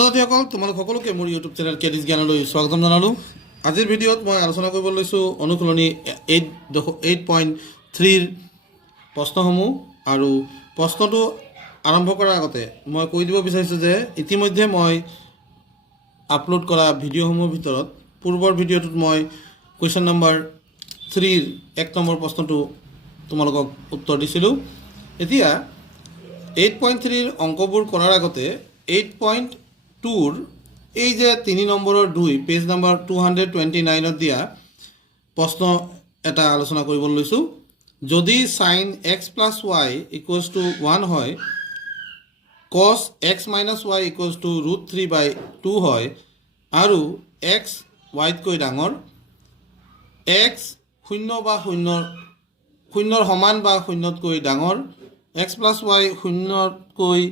ছাত্ৰ ছাত্ৰীসকল তোমালোক সকলোকে মোৰ ইউটিউব চেনেল কেডিছ জ্ঞানলৈ স্বাগতম জনালোঁ। আজিৰ ভিডিঅ'ত মই আলোচনা কৰিব লৈছোঁ অনুশীলনী 8.3ৰ প্ৰশ্নসমূহ। আৰু প্ৰশ্নটো আৰম্ভ কৰাৰ আগতে মই কৈ দিব বিচাৰিছোঁ যে ইতিমধ্যে মই আপলোড কৰা ভিডিঅ'সমূহৰ ভিতৰত পূৰ্বৰ ভিডিঅ'টোত মই কুৱেশ্যন নম্বৰ 3ৰ 1 নম্বৰ প্ৰশ্নটো তোমালোকক উত্তৰ দিছিলোঁ। এতিয়া 8.3ৰ অংকবোৰ কৰাৰ আগতে 8.2ৰ এই যে 3 নম্বৰৰ 2 পেজ নম্বৰ 229ত দিয়া প্ৰশ্ন এটা আলোচনা কৰিবলৈ লৈছোঁ। যদি sin x plus y equals to 1 হয়, cos x minus y equals to √3/2 হয় আৰু x yতকৈ ডাঙৰ, x 0 বা 0ৰ সমান বা 0তকৈ ডাঙৰ, x plus y 0তকৈ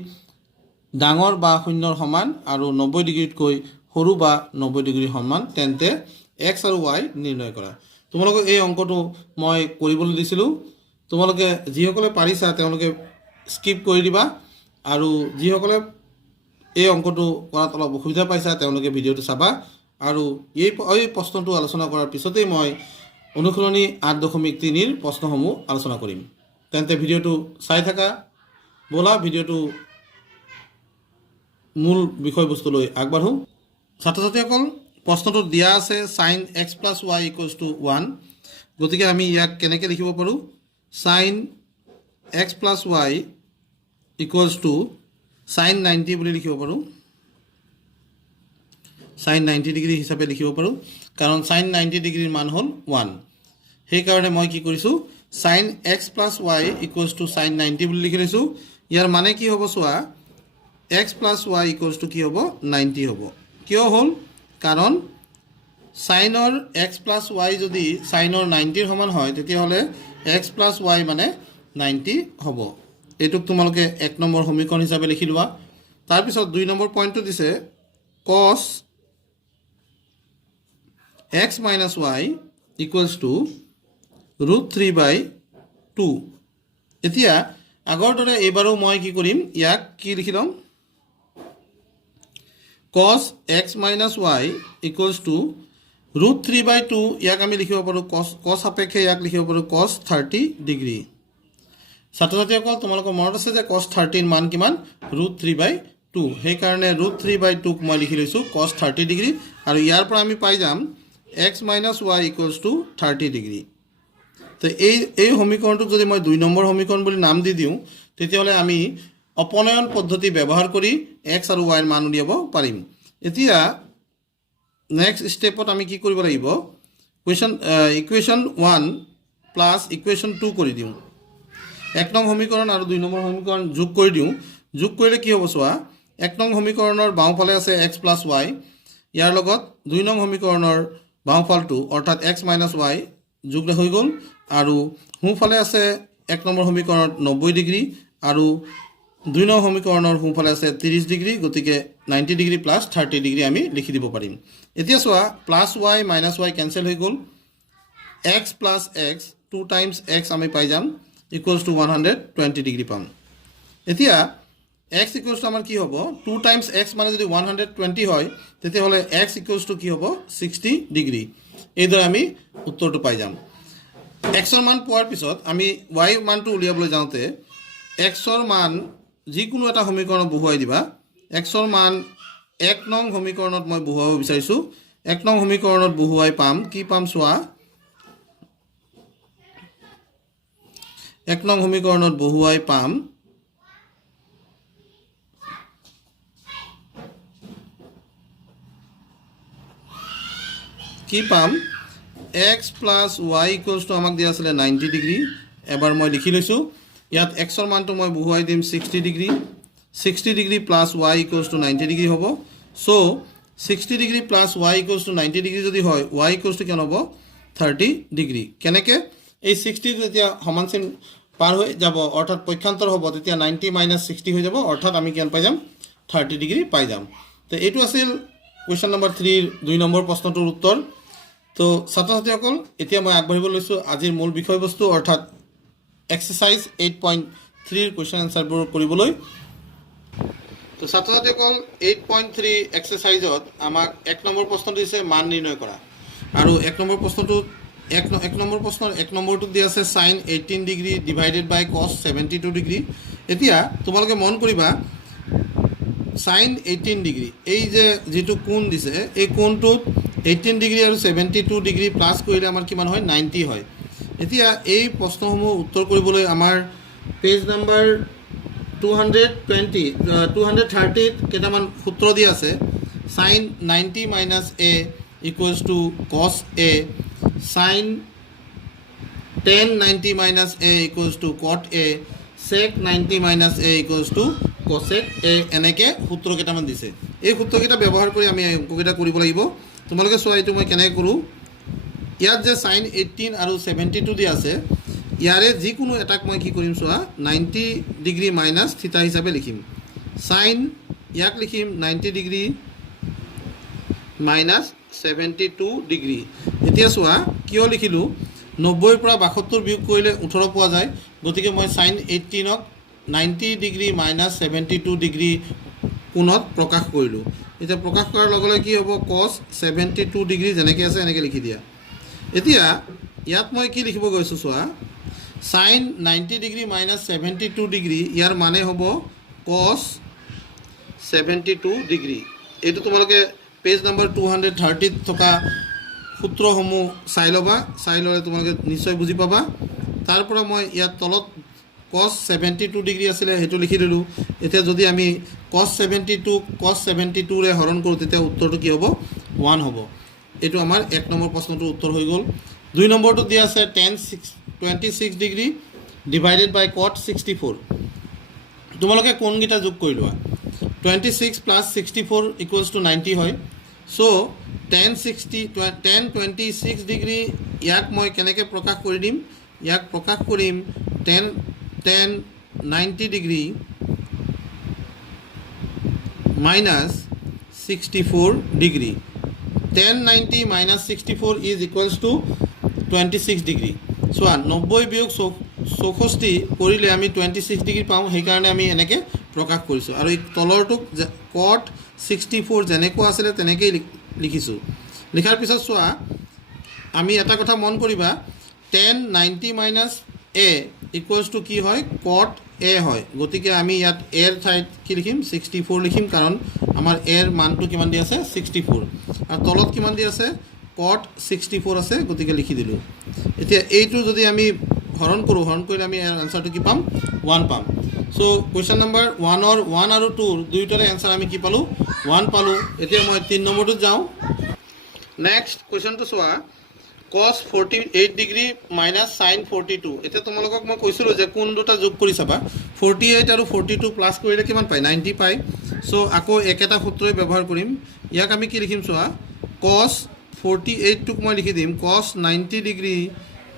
ডাঙৰ বা 0ৰ সমান আৰু 90 ডিগ্ৰীতকৈ সৰু বা 90 ডিগ্ৰীৰ সমান, তেন্তে x আৰু y নিৰ্ণয় কৰা। তোমালোকক এই অংকটো মই কৰিবলৈ দিছিলোঁ। তোমালোকে যিসকলে পাৰিছা তেওঁলোকে স্কিপ কৰি দিবা, আৰু যিসকলে এই অংকটো কৰাত অলপ অসুবিধা পাইছা তেওঁলোকে ভিডিঅ'টো চাবা। আৰু এই প্ৰশ্নটো আলোচনা কৰাৰ পিছতেই মই অনুশীলনী 8.3ৰ প্ৰশ্নসমূহ আলোচনা কৰিম। তেন্তে ভিডিঅ'টো চাই থাকা। ব'লা ভিডিঅ'টো মূল বিষয়বস্তুলৈ আগবাঢ়োঁ। ছাত্ৰ ছাত্ৰীসকল, প্ৰশ্নটোত দিয়া আছে sin x plus y equals to 1। গতিকে আমি ইয়াক কেনেকৈ লিখিব পাৰোঁ? sin x plus y equals to sin 90 বুলি লিখিব পাৰোঁ। sin 90 ডিগ্ৰী হিচাপে লিখিব পাৰোঁ, কাৰণ sin 90 ডিগ্ৰীৰ মান হ'ল 1। সেইকাৰণে মই কি কৰিছোঁ, sin x plus y equals to sin 90 বুলি লিখি লৈছোঁ। ইয়াৰ মানে কি হ'ব চোৱা, x plus y equals to কি হ'ব, 90 হ'ব। কিয় হ'ল? কাৰণ চাইনৰ x plus y যদি চাইনৰ 90ৰ সমান হয় তেতিয়াহ'লে x plus y মানে 90 হ'ব। এইটোক তোমালোকে 1 নম্বৰ সমীকৰণ হিচাপে লিখি লোৱা। তাৰপিছত 2 নম্বৰ পইণ্টটো দিছে cos x minus y equals to √3/2। এতিয়া আগৰ দৰে এইবাৰো মই কি কৰিম, ইয়াক কি লিখি ল'ম, cos x minus y equals to √3/2। ইয়াক আমি লিখিব পাৰোঁ cos সাপেক্ষে ইয়াক লিখিব পাৰোঁ cos 30 ডিগ্ৰী। ছাত্ৰ ছাত্ৰীসকল, তোমালোকৰ মনত আছে যে cos 30ৰ মান কিমান, √3/2। সেইকাৰণে √3/2ক মই লিখি লৈছোঁ cos 30 ডিগ্ৰী, আৰু ইয়াৰ পৰা আমি পাই যাম x minus y equals to 30 degree. তো এই সমীকৰণটোক যদি মই 2 নম্বৰ সমীকৰণ বুলি নাম দি দিওঁ তেতিয়াহ'লে আমি অপনয়ন পদ্ধতি ব্যৱহাৰ কৰি x আৰু y ৰ মান উলিয়াব পাৰিম। এতিয়া নেক্সট ষ্টেপত আমি কি কৰিব লাগিব, ইকুৱেশ্যন 1 প্লাছ ইকুৱেশ্যন 2 কৰি দিওঁ। 1 নং সমীকৰণ আৰু 2 নম্বৰ সমীকৰণ যোগ কৰি দিওঁ। যোগ কৰিলে কি হ'ব চোৱা, 1 নং সমীকৰণৰ বাওঁফালে আছে x plus y, ইয়াৰ লগত 2 নং সমীকৰণৰ বাওঁফালটো অৰ্থাৎ x minus y যোগ হৈ গ'ল, আৰু সোঁফালে আছে 1 নম্বৰ সমীকৰণত 90 ডিগ্ৰী আৰু 2 নং সমীকৰণৰ সোঁফালে আছে 30 ডিগ্ৰী। গতিকে 90 ডিগ্ৰী প্লাছ 30 ডিগ্ৰী আমি লিখি দিব পাৰিম। এতিয়া চোৱা, plus y minus y cancel হৈ গ'ল, x plus x 2 times x আমি পাই যাম ইকুৱেলছ টু 120 ডিগ্ৰী পাম। এতিয়া x ইকুৱেলছ টু আমাৰ কি হ'ব, 2 টাইমছ x মানে যদি 120 হয় তেতিয়াহ'লে x ইকুৱেলছ টু কি হ'ব, 60 ডিগ্ৰী। এইদৰে আমি উত্তৰটো পাই যাম। xৰ মান পোৱাৰ পিছত আমি y মানটো উলিয়াবলৈ যাওঁতে xৰ মান যিকোনো এটা সমীকৰণত বহুৱাই দিবা। xৰ মান 1 নং সমীকৰণত মই বহুৱাব বিচাৰিছোঁ। 1 নং সমীকৰণত বহুৱাই পাম কি পাম চোৱা, 1 নং সমীকৰণত বহুৱাই পাম কি পাম, x plus y equals to আমাক দিয়া আছিলে 90 ডিগ্ৰী। এবাৰ মই লিখি লৈছোঁ। ইয়াত xৰ মানটো মই বহুৱাই দিম 60 degree. 60 degree plus y equals to 90 degree হ'ব। চ' 60 degree plus y equals to 90 degree যদি হয়, y ইকুৱেলছ টু কিমান হ'ব, 30 ডিগ্ৰী। কেনেকৈ, এই 60 যেতিয়া সমান চিন পাৰ হৈ যাব অৰ্থাৎ পক্ষান্তৰ হ'ব, তেতিয়া 90 মাইনাছ 60 হৈ যাব, অৰ্থাৎ আমি কিমান পাই যাম, 30 ডিগ্ৰী পাই যাম। তো এইটো আছিল কুৱেশ্যন নম্বৰ 3ৰ 2 নম্বৰ প্ৰশ্নটোৰ উত্তৰ। তো ছাত্ৰ ছাত্ৰীসকল, এতিয়া মই আগবাঢ়িব লৈছোঁ আজিৰ মূল বিষয়বস্তু অৰ্থাৎ এক্সাৰচাইজ 8.3ৰ কুৱেশ্যন এনচাৰবোৰ কৰিবলৈ। তো ছাত্ৰ ছাত্ৰীসকল 8.3 এক্সাৰচাইজত আমাক 1 নম্বৰ প্ৰশ্নটো দিছে মান নিৰ্ণয় কৰা আৰু 1 নম্বৰ প্ৰশ্নটো 1 নম্বৰ প্ৰশ্নৰ 1 নম্বৰটোত দিয়া আছে sin 18 ডিগ্ৰী ডিভাইডেড বাই cos 72 ডিগ্ৰী এতিয়া তোমালোকে মন কৰিবা sin 18 ডিগ্ৰী এই যে যেটো কোণ দিছে এই কোণটোত 18 ডিগ্ৰী আৰু 72 ডিগ্ৰী প্লাস কৰিলে আমাৰ কিমান হয় 90 হয় এতিয়া এই প্ৰশ্নসমূহ উত্তৰ কৰিবলৈ আমাৰ পেজ নম্বৰ 230 কেইটামান সূত্ৰ দিয়া আছে sin 90 minus a equals to cos a sin 1090 minus a equals to cot a sec 90 minus a equals to cosec a এনেকে সূত্ৰ কেইটামান দিছে এই সূত্ৰ কেইটা ব্যৱহাৰ কৰি আমি অংককেইটা কৰিব লাগিব তোমালোকে চোৱা এইটো মই কেনেকৈ কৰোঁ ইয়াত যে sin 18 আৰু 72 দিয়া আছে ইয়াৰে যিকোনো এটাক মই কি কৰিম চোৱা 90 ডিগ্ৰী মাইনাছ থিটা হিচাপে লিখিম sin ইয়াক লিখিম 90 ডিগ্ৰী মাইনাছ 72 ডিগ্ৰী এতিয়া চোৱা কিয় লিখিলোঁ 90 পৰা 72 বিয়োগ কৰিলে 18 পোৱা যায় গতিকে মই sin 18 ক 90 ডিগ্ৰী মাইনাছ 72 ডিগ্ৰী কোণত প্ৰকাশ কৰিলোঁ এতিয়া প্ৰকাশ কৰাৰ লগে লগে কি হ'ব cos 72 ডিগ্ৰী যেনেকৈ আছে এনেকৈ লিখি দিয়া এতিয়া ইয়াত মই কি লিখিব গৈছোঁ চোৱা sin 90 ডিগ্ৰী মাইনাছ 72 ডিগ্ৰী ইয়াৰ মানে হ'ব cos 72 ডিগ্ৰী এইটো তোমালোকে পেজ নম্বৰ 230 থকা সূত্ৰসমূহ চাই ল'বা চাই ল'লে তোমালোকে নিশ্চয় বুজি পাবা তাৰ পৰা মই ইয়াত তলত cos 72 ডিগ্ৰী আছিলে সেইটো লিখি দিলোঁ এতিয়া যদি আমি cos 72 ৰে হৰণ কৰোঁ তেতিয়া উত্তৰটো কি হ'ব 1 হ'ব এইটো আমাৰ 1 নম্বৰ প্ৰশ্নটোৰ উত্তৰ হৈ গ'ল 2 নম্বৰটো দিয়া আছে 26 ডিগ্ৰী ডিভাইডেড বাই cot 64 তোমালোকে কোনকেইটা যোগ কৰি লোৱা 26 প্লাছ 64 ইকুৱেলছ টু 90 হয় চ' 1026 ডিগ্ৰী ইয়াক মই কেনেকৈ প্ৰকাশ কৰি দিম ইয়াক প্ৰকাশ কৰিম 90 degree minus 64 degree 1090 minus 64 is equals to 26 degree চোৱা 90 বিয়োগ 64 কৰিলে আমি 26 ডিগ্ৰী পাওঁ সেইকাৰণে আমি এনেকৈ প্ৰকাশ কৰিছোঁ আৰু এই তলৰটোক cot 64 যেনেকুৱা আছিলে তেনেকৈয়ে লিখিছোঁ লিখাৰ পিছত চোৱা আমি এটা কথা মন কৰিবা 1090 মাইনাছ a ইকুৱেলছ টু কি হয় cot a হয় গতিকে আমি ইয়াত a ৰ ঠাইত কি লিখিম 64 লিখিম কাৰণ আমাৰ a ৰ মানটো কিমান দি আছে 64 আৰু তলত কিমান দি আছে cot 64 আছে গতিকে লিখি দিলোঁ এতিয়া এইটো যদি আমি হৰণ কৰিলে আমি ইয়াৰ আনচাৰটো কি পাম 1 পাম চ' কুৱেশ্যন নম্বৰ 1 আৰু 2 দুয়োটাৰে এনচাৰ আমি কি পালোঁ 1 পালোঁ এতিয়া মই 3 নম্বৰটোত যাওঁ নেক্সট কুৱেশ্যনটো চোৱা cos 48 ডিগ্ৰী মাইনাছ sin 42 এতিয়া তোমালোকক মই কৈছিলোঁ যে কোন দুটা যোগ কৰি চাবা 48 আৰু 42 প্লাছ কৰিলে কিমান পায় 90 পায় চ' আকৌ একেটা সূত্ৰই ব্যৱহাৰ কৰিম ইয়াক আমি কি লিখিম চোৱা cos 48টোক মই লিখি দিম cos 90 ডিগ্ৰী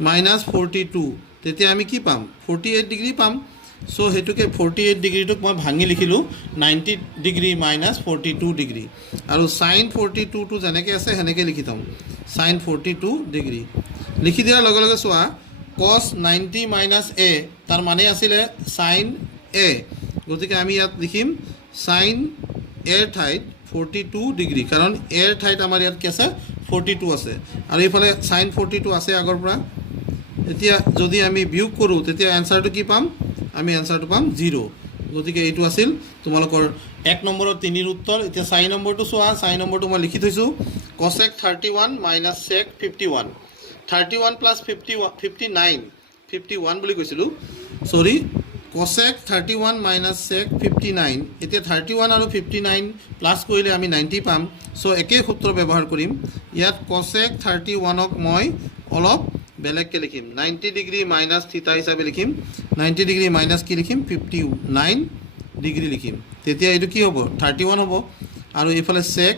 মাইনাছ 42 তেতিয়া আমি কি পাম 48 ডিগ্ৰী পাম চ' সেইটোকে 48 ডিগ্ৰীটোক মই ভাঙি লিখিলোঁ 90 ডিগ্ৰী মাইনাছ 42 ডিগ্ৰী আৰু sin 42টো যেনেকৈ আছে সেনেকৈ লিখি থ'ম sin 42 ডিগ্ৰী লিখি দিয়াৰ লগে লগে চোৱা cos 90 মাইনাছ a তাৰ মানে আছিলে sin a গতিকে আমি ইয়াত লিখিম sin a ৰ ঠাইত 42 ডিগ্ৰী কাৰণ a ৰ ঠাইত আমাৰ ইয়াত কি আছে 42 আছে আৰু এইফালে sin 42 আছে আগৰ পৰা এতিয়া যদি আমি বিয়োগ কৰোঁ তেতিয়া এনচাৰটো কি পাম আমি এনচাৰটো পাম 0 গতিকে এইটো আছিল তোমালোকৰ 1 নম্বৰৰ 3ৰ উত্তৰ এতিয়া 4 নম্বৰটো চোৱা 4 নম্বৰটো মই লিখি থৈছোঁ cosec 31 মাইনাছ sec 51 31 প্লাছ 51 বুলি কৈছিলোঁ চৰি cosec 31 মাইনাছ sec 59 এতিয়া 31 আৰু 59 প্লাছ কৰিলে আমি 90 পাম চ' একেই সূত্ৰ ব্যৱহাৰ কৰিম ইয়াত cosec 31ক মই অলপ বেলেগকৈ লিখিম 90 ডিগ্ৰী মাইনাছ থিটা হিচাপে লিখিম 90 ডিগ্ৰী মাইনাছ কি লিখিম 59 ডিগ্ৰী লিখিম তেতিয়া এইটো কি হ'ব 31 হ'ব আৰু এইফালে sec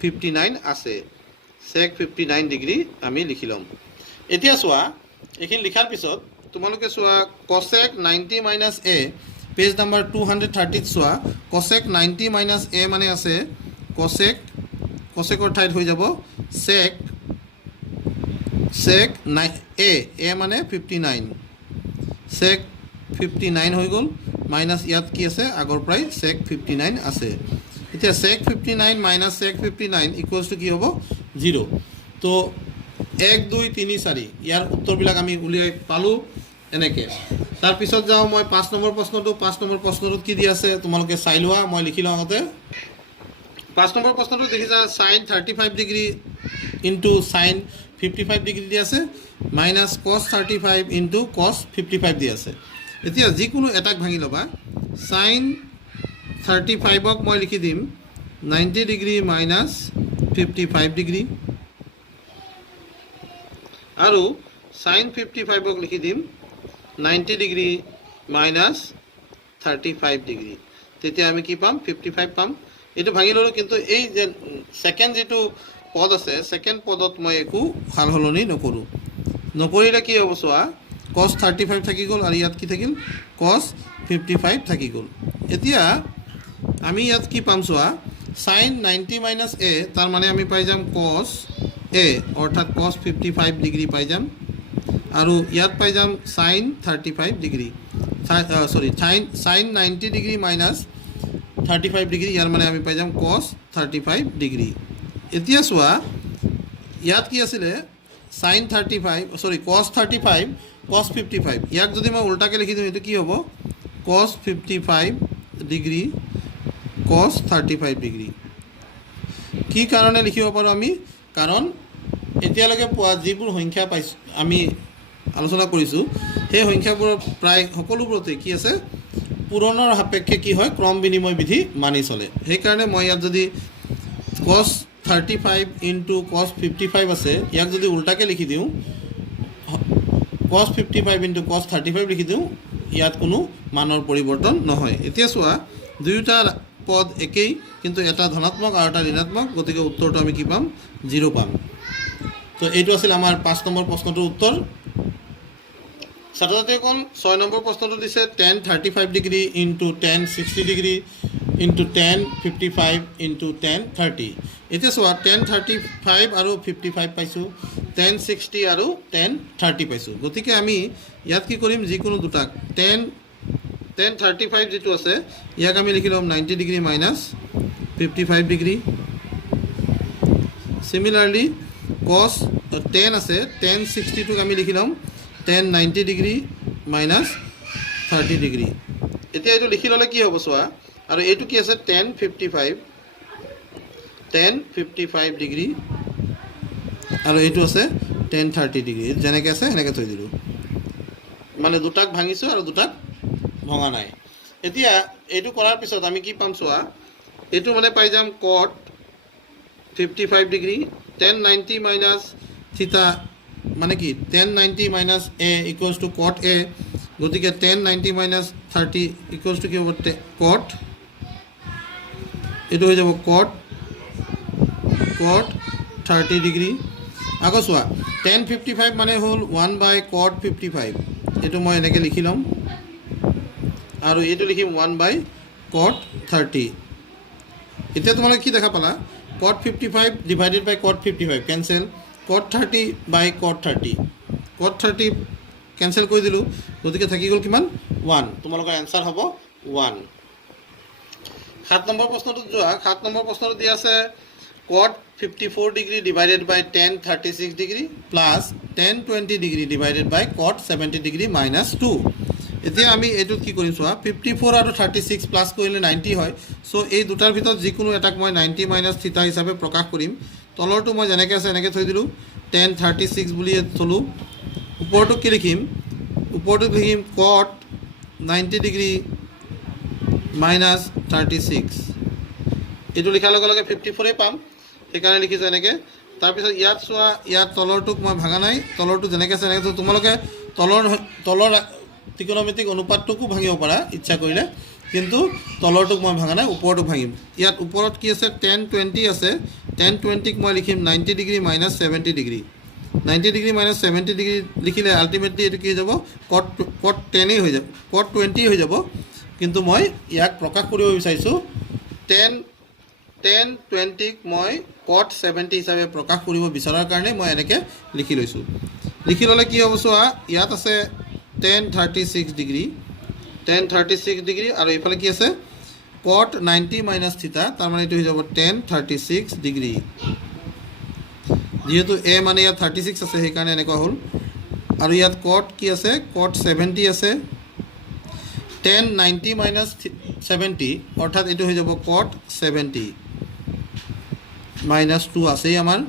59 আছে sec 59 ডিগ্ৰী আমি লিখি ল'ম এতিয়া চোৱা এইখিনি লিখাৰ পিছত তোমালোকে চোৱা cosec 90 minus a page number 230 চোৱা cosec 90 মাইনাছ a মানে আছে cosecৰ ঠাইত হৈ যাব sec a মানে 59 sec 59 হৈ গ'ল মাইনাছ ইয়াত কি আছে আগৰ পৰাই sec 59 আছে এতিয়া sec 59 minus sec 59 equals to কি হ'ব 0 তো 1 2 3 4 ইয়াৰ উত্তৰবিলাক আমি উলিয়াই পালোঁ এনেকৈ তাৰপিছত যাওঁ মই 5 নম্বৰ প্ৰশ্নটোত কি দিয়া আছে তোমালোকে চাই লোৱা মই লিখি লওঁ আগতে 5 নম্বৰ প্ৰশ্নটো দেখিছা sin 35 degree into sin 55 degree দিয়া আছে মাইনাছ cos 35 ইনটু cos 55 দিয়া আছে এতিয়া যিকোনো এটাক ভাঙি ল'বা sin 35ক মই লিখি দিম 90 ডিগ্ৰী মাইনাছ 55 ডিগ্ৰী আৰু sin 55ক লিখি দিম 90 ডিগ্ৰী মাইনাছ 35 ডিগ্ৰী তেতিয়া আমি কি পাম 55 পাম এইটো ভাঙি ল'লোঁ কিন্তু এই যে সেকেন্ড যেটো পদ আছে সেকেন্ড পদত মই একো হাল হলনি নকৰিলে কি হ'ব চোৱা cos 35 থাকি গ'ল আৰু ইয়াত কি থাকিল cos 55 থাকি গ'ল এতিয়া আমি ইয়াত কি পাম চোৱা sin 90 মাইনাছ a তাৰ মানে আমি পাই যাম cos a অৰ্থাৎ cos 55 ডিগ্ৰী পাই যাম আৰু ইয়াত পাই যাম sin 35 ডিগ্ৰী সৰি sin 90 ডিগ্ৰী মাইনাছ 35 ডিগ্ৰী ইয়াৰ মানে আমি পাই যাম cos 35 ডিগ্ৰী এতিয়া চোৱা ইয়াত কি আছিলে sin 35 সৰি cos 35 cos 55 ইয়াক যদি মই উল্টাকে লিখি দিওঁ এটো কি হ'ব cos 55 ডিগ্ৰী cos 35 ডিগ্ৰী কি কাৰণে লিখিব পাৰোঁ আমি কাৰণ এতিয়ালৈকে পোৱা যিবোৰ সংখ্যা পাইছো আমি আলোচনা কৰিছোঁ সেই সংখ্যাবোৰ প্ৰায় সকলোবোৰতে কি আছে পুৰণৰ সাপেক্ষে কি হয় ক্ৰম বিনিময় বিধি মানি চলে সেই কাৰণে মই ইয়াত যদি cos 35 ইনটু cos 55 আছে ইয়াক যদি উল্টাকে লিখি দিওঁ cos 55 ইনটু cos 35 লিখি দিওঁ ইয়াত কোনো মানৰ পৰিৱৰ্তন নহয় এতিয়া চোৱা দুয়োটা পদ একেই কিন্তু এটা ধনাত্মক আৰু এটা ঋণাত্মক গতিকে উত্তৰটো আমি কি পাম 0 পাম তো এইটো আছিল আমাৰ 5 নম্বৰ প্ৰশ্নটোৰ উত্তৰ ছাত্ৰছাত্ৰীসকল 6 নম্বৰ প্ৰশ্নটো দিছে tan 35 degree into tan 60 degree into tan 55 into tan 30 এতিয়া চোৱা tan 35 আৰু 55 পাইছোঁ tan 60 আৰু tan 30 পাইছোঁ গতিকে আমি ইয়াত কি কৰিম যিকোনো দুটাক tan 35 যেটো আছে ইয়াক আমি লিখি ল'ম 90 degree minus 55 degree similarly cos tan আছে tan 60 টোক আমি লিখি ল'ম tan 90 ডিগ্ৰী মাইনাছ 30 ডিগ্ৰী এতিয়া এইটো লিখি ল'লে কি হ'ব চোৱা আৰু এইটো কি আছে tan 55 ডিগ্ৰী আৰু এইটো আছে tan 30 ডিগ্ৰী যেনেকৈ আছে এনেকৈ থৈ দিলোঁ মানে দুটাক ভাঙিছোঁ আৰু দুটাক ভঙা নাই এতিয়া এইটো কৰাৰ পিছত আমি কি পাম চোৱা এইটো মানে পাই যাম cot 55 ডিগ্ৰী tan 90 মাইনাছ থিটা মানে কি tan 90 minus a equals to cot a গতিকে tan 90 মাইনাছ 30 ইকুৱেলছ টু কি হ'ব cot এইটো হৈ যাব cot 30 ডিগ্ৰী আকৌ চোৱা tan 55 মানে হ'ল 1/cot 55 এইটো মই এনেকৈ লিখি ল'ম আৰু এইটো লিখিম 1/cot 30 এতিয়া তোমালোকে কি দেখা পালা cot 55 divided by cot 55 cancel cot 30 by cot 30 cancel কৰি দিলোঁ গতিকে থাকি গ'ল কিমান 1 তোমালোকৰ এনসাৰ হ'ব 1 7 নম্বৰ প্ৰশ্নটোত যোৱা 7 নম্বৰ প্ৰশ্নটো দিয়া আছে cot 54 degree divided by tan 36 degree plus tan 20 degree divided by cot 70 degree minus 2 এতিয়া আমি এইটোত কি কৰিম চোৱা 54 আৰু 36 প্লাছ কৰিলে 90 হয় সো এই দুটাৰ ভিতৰত যিকোনো এটাক মই 90 মাইনাছ থিটা হিচাপে প্ৰকাশ কৰিম তলৰটো মই যেনেকৈ আছে এনেকৈ থৈ দিলোঁ tan 36 বুলি থলোঁ ওপৰটো কি লিখিম ওপৰটো লিখিম cot 90 ডিগ্ৰী মাইনাছ 36 এইটো লিখাৰ লগে লগে 54 পাম সেইকাৰণে লিখিছোঁ এনেকৈ তাৰপিছত ইয়াত চোৱা ইয়াত তলৰটোক মই ভাঙা নাই তলৰটো যেনেকৈ আছে এনেকৈ তোমালোকে তলৰ ত্ৰিকোণমিতিক অনুপাতটোকো ভাঙিব পাৰা ইচ্ছা কৰিলে কিন্তু তলৰটোক মই ভাঙা নাই ওপৰটোক ভাঙিম ইয়াত ওপৰত কি আছে tan 20 আছে tan 20ক মই লিখিম 90 degree minus 70 degree 90 degree minus 70 degree লিখিলে আল্টিমেটলি এইটো কি হৈ যাব cot 10 হৈ যাব cot 20 হৈ যাব কিন্তু মই ইয়াক প্ৰকাশ কৰিব বিচাৰিছোঁ tan 20ক মই cot 70 হিচাপে প্ৰকাশ কৰিব বিচৰাৰ কাৰণে মই এনেকৈ লিখি লৈছোঁ লিখি ল'লে কি হ'ব চোৱা ইয়াত আছে tan 36 ডিগ্ৰী tan 36 ডিগ্ৰী আৰু এইফালে কি আছে cot 90 minus theta তাৰ মানে এইটো হৈ যাব tan 36 ডিগ্ৰী যেহেতু a মানে ইয়াত 36 আছে সেই কাৰণে এনেকুৱা হ'ল আৰু ইয়াত cot কি আছে cot 70 আছে tan 90 minus 70 অৰ্থাৎ এইটো হৈ যাব cot 70 minus 2 আছে আমাৰ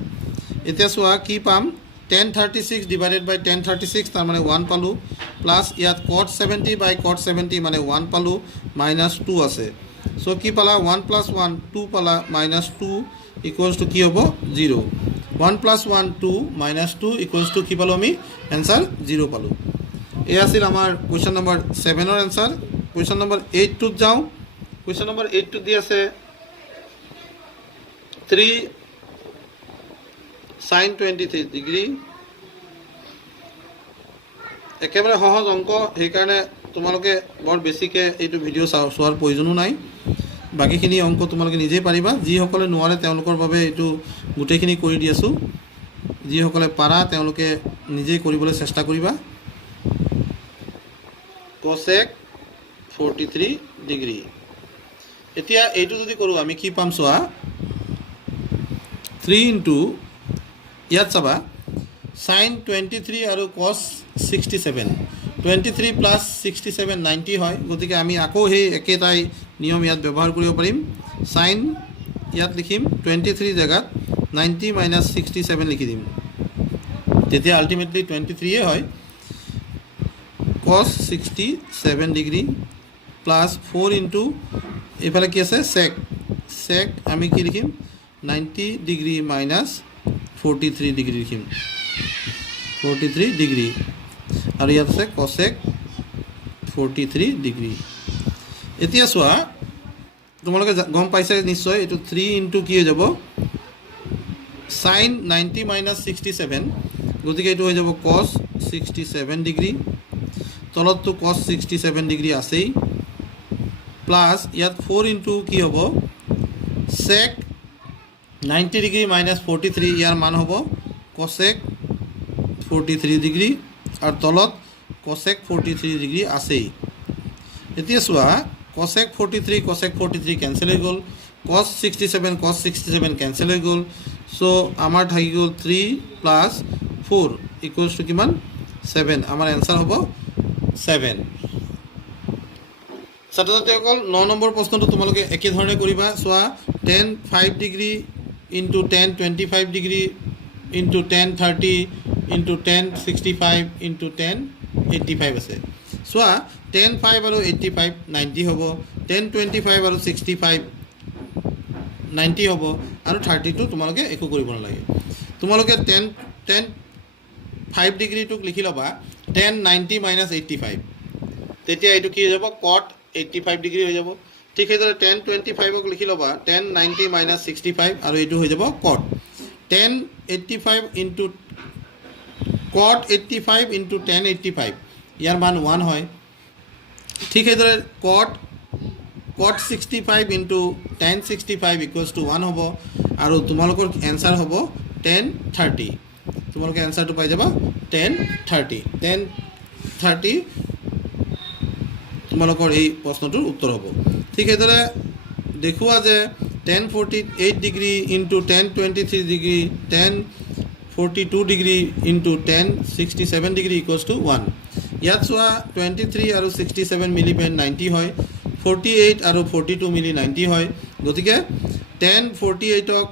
এতিয়া চোৱা কি পাম tan 36 divided by tan 36 তাৰ মানে 1 পালো প্লাস ইয়াত cot 70 by cot 70 মানে 1 পালো minus 2 আছে সো কি পালা 1 plus 1 2 পালা minus 2 equals to কি হ'ব 0 1 plus 1 2 minus 2 equals to কি পালো আমি आंसर 0 পালো এই আছিল আমাৰ কোৱেশ্চন নম্বৰ 7 ৰ आंसर কোৱেশ্চন নম্বৰ 8 টোত যাও কোৱেশ্চন নম্বৰ 8 টো দি আছে 3 sin 23 ডিগ্ৰী একেবাৰে সহজ অংক সেই কাৰণে তোমালোকে বৰ বেছিকে এইটো ভিডিও চোৱাৰ প্ৰয়োজন নাই বাকিখিনি অংক তোমালোকে নিজে পাৰিবা যি সকলে নোৱাৰে তেওঁলোকৰ বাবে এইটো গুটেখিনি কৰি দি আছো যি সকলে পাৰা তেওঁলোকে নিজে কৰিবলৈ চেষ্টা কৰিবা cosec 43 ডিগ্ৰী এতিয়া এইটো যদি কৰো আমি কি পাম চোৱা 3 into ইয়াত চাবা sin 23 আৰু cos 67 23 plus 67 90 হয় গতিকে আমি আকৌ হে একেটাই নিয়ম ইয়াত ব্যৱহাৰ কৰিব পাৰিম sin ইয়াত লিখিম 23 জায়গাত 90 minus 67 লিখি দিম তেতিয়া আলটিমেটলি 23 এ হয় cos 67 ডিগ্ৰী plus 4 into এফালে কি আছে sec আমি কি লিখিম 90 ডিগ্ৰী minus 43 ডিগ্ৰী লিখিম 43 ডিগ্ৰী আৰু ইয়াত আছে cosec 43 ডিগ্ৰী এতিয়া চোৱা তোমালোকে গম পাইছে নিশ্চয় এটো 3 into কি হৈ যাব sin 90 minus 67 গতিকে এটো হৈ যাব cos 67 ডিগ্ৰী তলত তো cos 67 ডিগ্ৰী আছেই প্লাস ইয়াত 4 into কি হ'ব sec 90 ডিগ্ৰী minus 43 ইয়াৰ মান হ'ব cosec 43 ডিগ্ৰী আৰু তলত cosec 43 ডিগ্ৰী আছেই এতিয়া চোৱা cosec 43 কেনসেল হৈ গ'ল cos 67 কেনসেল হৈ গ'ল সো আমাৰ থাকি গ'ল 3 plus 4 equals to কিমান 7 আমাৰ आंसर হ'ব 7 ছাত্ৰছাত্ৰীসকল 9 নম্বৰ প্ৰশ্নটো তোমালোকে একে ধৰণে কৰিবা চোৱা tan 5 degree into tan 25 degree into tan 30 into tan 65 into tan 85 আছে চোৱা tan 5 আৰু 85 90 হ'ব tan 25 আৰু 65 90 হ'ব আৰু 32 তোমালোকে একো কৰিব নালাগে তোমালোকে tan 5 ডিগ্ৰী টুক লিখি লবা tan 90 minus 85 তেতিয়া এটো কি হৈ যাব cot 85 ডিগ্ৰী হৈ যাব ঠিক আছে tan 25 ক লিখি লবা tan 90 minus 65 আৰু এটো হৈ যাব cot tan 85 into cot 85 into tan 85 ইয়াৰ মান 1 হয় ঠিক আছে cot 65 into tan 65 equals to 1 হ'ব আৰু তোমালোকৰ आंसर হ'ব tan 30 তোমালোকে आंसरটো পাই যাবা tan 30 তোমালোকৰ এই প্ৰশ্নটোৰ উত্তৰ হ'ব ঠিক আছে দেখুৱা যে tan 48 degree into tan 23 degree tan 42 degree into tan 67 degree equals to 1 ইয়াত চোৱা 23 আৰু 67 মিলি 90 হয় 48 আৰু 42 মিলি 90 হয় গতিকে tan 48 ক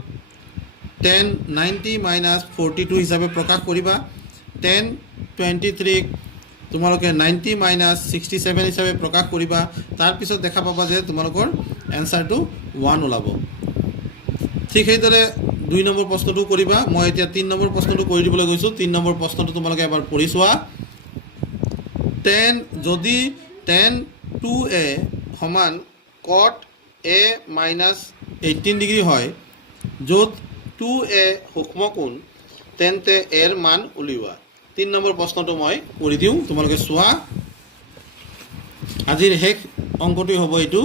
tan 90 minus 42 হিচাপে প্ৰকাশ কৰিবা tan 23 তোমালোকে 90 minus 67 হিচাপে প্ৰকাশ কৰিবা তাৰ পিছত দেখা পাবা যে তোমালোকৰ आंसरটো 1 ওলাব ঠিক সেইদৰে 2 নম্বৰ প্ৰশ্নটো কৰিবা মই এতিয়া 3 নম্বৰ প্ৰশ্নটো কৰি দিবলৈ গৈছো 3 নম্বৰ প্ৰশ্নটো তোমালোকে এবাৰ পঢ়ি চোৱা tan যদি tan 2a সমান cot a minus 18 ডিগ্ৰী হয় য'ত 2a সূক্ষ্ম কোণ তেন্তে এৰ মান উলিওয়া 3 নম্বৰ প্ৰশ্নটো মই কৰি দিও তোমালোকে চোৱা আজিৰ হেক অংকটো হ'ব এটো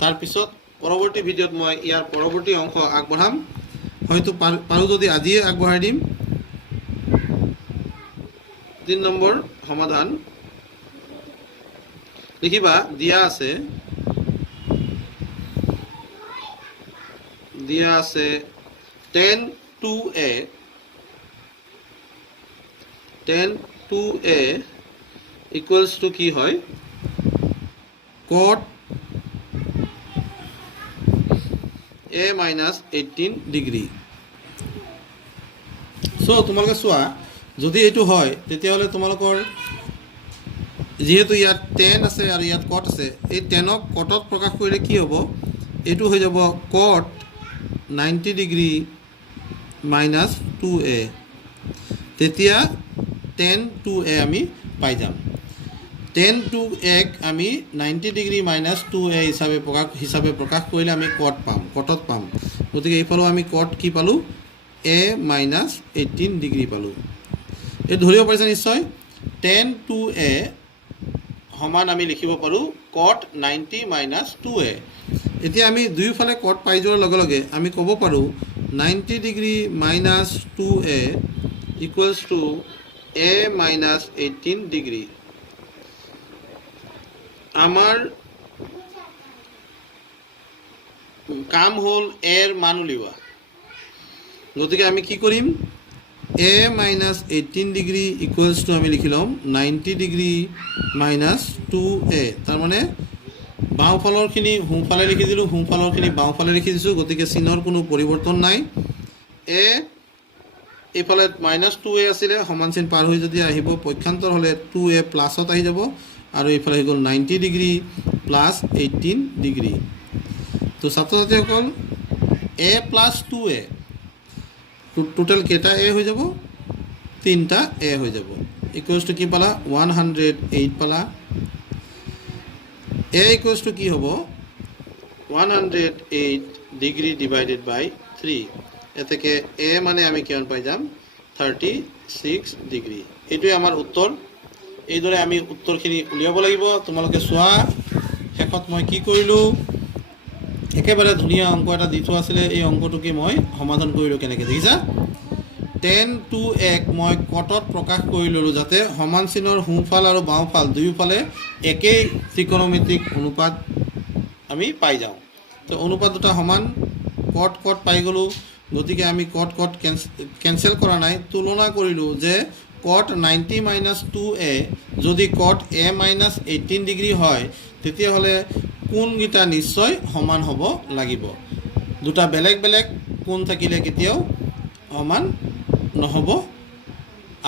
তাৰ পিছত পৰৱৰ্তী ভিডিওত মই ইয়াৰ পৰৱৰ্তী অংক আগবঢ়াম হয়তো পাৰো যদি আজিয়ে আগবঢ়াই দিম 3 নম্বৰ সমাধান লিখিবা দিয়া আছে tan 2a equals to কি হয় cot a minus 18 degree. So তোমালোকে চোৱা যদি এইটো হয় তেতিয়াহ'লে তোমালোকৰ যেহেতু ইয়াত tan আছে আৰু ইয়াত cot আছে এই tanক cotত প্ৰকাশ কৰিলে কি হ'ব এইটো হৈ যাব cot 90 degree minus 2a তেতিয়া tan 2a আমি পাই যাম tan 2a আমি 90 degree minus 2a হিচাপে প্ৰকাশ কৰিলে আমি cotত পাম গতিকে এইফালেও আমি cot কি পালোঁ a minus 18 degree পালোঁ এই ধৰিব পাৰিছে নিশ্চয় tan 2a সমান আমি লিখিব পাৰোঁ cot 90 minus 2a এতিয়া আমি দুয়োফালে cot পাই যোৱাৰ লগে লগে আমি ক'ব পাৰোঁ 90 degree minus 2a equals to a minus 18 degree আমাৰ কাম হ'ল এৰ মান উলিওৱা গতিকে আমি কি কৰিম a minus 18 degree equals to আমি লিখি ল'ম 90 degree minus 2a তাৰমানে বাওঁফালৰখিনি সোঁফালে লিখি দিলোঁ সোঁফালৰখিনি বাওঁফালে লিখি দিছোঁ গতিকে চিনৰ কোনো পৰিৱৰ্তন নাই a এইফালে মাইনাছ 2a আছিলে সমান চিন পাৰ হৈ যদি আহিব পক্ষান্তৰ হ'লে 2a প্লাছত আহি যাব আৰু এইফালে হৈ গ'ল 90 ডিগ্ৰী প্লাছ 18 ডিগ্ৰী তো ছাত্ৰ ছাত্ৰীসকল a প্লাছ 2a টোটেল কেইটা a হৈ যাব তিনিটা a হৈ যাব ইকুৱেলছ টু কি পালা 108 পালা a ইকুৱেলছ টু কি হ'ব 108 ডিগ্ৰী ডিভাইডেড বাই 3 এতেকে a মানে আমি কিমান পাই যাম 36 ডিগ্ৰী এইটোৱে আমাৰ উত্তৰ এইদৰে আমি উত্তৰখিনি উলিয়াব লাগিব তোমালোকে চোৱা শেষত মই কি কৰিলোঁ একেবাৰে ধুনীয়া অংক এটা দি থোৱা আছিলে এই অংকটোকে মই সমাধান কৰিলোঁ কেনেকৈ দেখিছা tan 2a মই কটত প্ৰকাশ কৰি ল'লোঁ যাতে সমান চিনৰ সোঁফাল আৰু বাওঁফাল দুয়োফালে একেই ত্ৰিকোণমিতিক অনুপাত আমি পাই যাওঁ তো অনুপাত দুটা সমান কট পাই গ'লোঁ গতিকে আমি কট কেনচেল কৰা নাই তুলনা কৰিলোঁ যে cot 90 minus 2a যদি cot a minus 18 ডিগ্ৰী হয় তেতিয়াহ'লে কোণকেইটা নিশ্চয় সমান হ'ব লাগিব দুটা বেলেগ বেলেগ কোণ থাকিলে কেতিয়াও সমান নহ'ব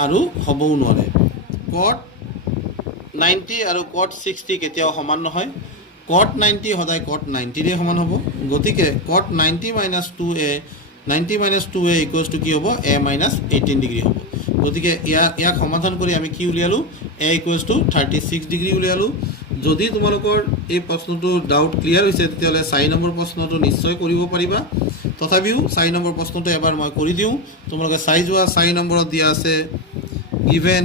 আৰু হ'বও নোৱাৰে cot 90 আৰু cot 60 কেতিয়াও সমান নহয় cot 90 সদায় cot 90 ৰে সমান হ'ব গতিকে cot 90 minus 2a 90 minus 2a equals to কি হ'ব a minus 18 ডিগ্ৰী হ'ব গতিকে ইয়াক সমাধান কৰি আমি কি উলিয়ালোঁ a equals to 36 ডিগ্ৰী উলিয়ালোঁ যদি তোমালোকৰ এই প্ৰশ্নটো ডাউট ক্লিয়াৰ হৈছে তেতিয়াহ'লে 4 নম্বৰ প্ৰশ্নটো নিশ্চয় কৰিব পাৰিবা তথাপিও 4 নম্বৰ প্ৰশ্নটো এবাৰ মই কৰি দিওঁ তোমালোকে চাই যোৱা 4 নম্বৰত দিয়া আছে given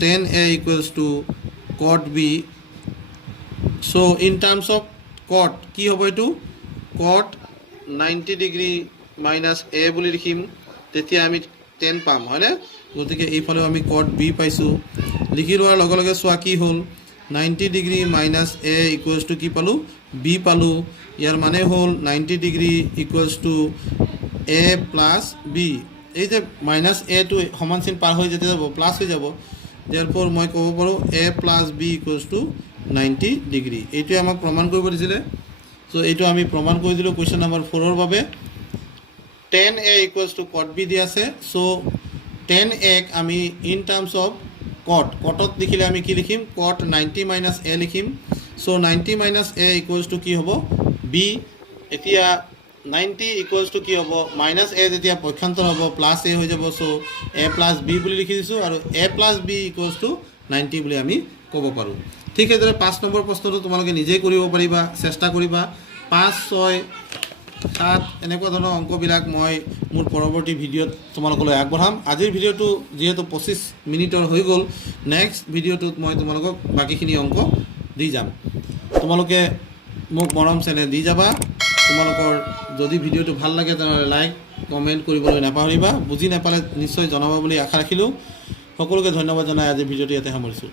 10a equals to cot b so in terms of cot কি হ'ব এইটো cot 90 ডিগ্ৰী মাইনাছ a বুলি লিখিম তেতিয়া আমি 10 পাম হয়নে গতিকে এইফালেও আমি cot b পাইছোঁ লিখি লোৱাৰ লগে লগে চোৱা কি হ'ল 90 degree minus a equals to কি পালোঁ b পালোঁ ইয়াৰ মানে হ'ল 90 degree equals to a plus b এই যে মাইনাছ aটো সমান চিন পাৰ হৈ যেতিয়া যাব প্লাছ হৈ যাব therefore মই ক'ব পাৰোঁ a plus b equals to 90 degree এইটোৱে আমাক প্ৰমাণ কৰিব দিছিলে সো এইটো আমি প্ৰমাণ কৰি দিলোঁ কুৱেশ্যন নম্বৰ 4ৰ বাবে 10a equals to cot b দিয়া আছে সো 10a আমি ইন টাৰ্মছ অফ কটত লিখিলে আমি কি লিখিম cot 90 minus a লিখিম so 90 minus a equals to কি হ'ব b এতিয়া 90 equals to কি হ'ব minus a যেতিয়া পক্ষান্তৰ হ'ব প্লাছ a হৈ যাব সো a plus b বুলি লিখি দিছোঁ আৰু a plus b equals to 90 বুলি আমি ক'ব পাৰোঁ ঠিক এদৰে 5 নম্বৰ প্ৰশ্নটো তোমালোকে নিজেই কৰিব পাৰিবা চেষ্টা কৰিবা 5 6 7 এনেকুৱা ধৰণৰ অংকবিলাক মই মোৰ পৰৱৰ্তী ভিডিঅ'ত তোমালোকলৈ আগবঢ়াম আজিৰ ভিডিঅ'টো যেহেতু 25 মিনিটৰ হৈ গ'ল নেক্সট ভিডিঅ'টোত মই তোমালোকক বাকীখিনি অংক দি যাম তোমালোকে মোক মৰম চেনেহ দি যাবা তোমালোকৰ যদি ভিডিঅ'টো ভাল লাগে তেনেহ'লে লাইক কমেণ্ট কৰিবলৈ নাপাহৰিবা। বুজি নাপালে নিশ্চয় জনাবা বুলি আশা ৰাখিলোঁ। সকলোকে ধন্যবাদ জনাই আজি ভিডিঅ'টো ইয়াতে সামৰিছোঁ।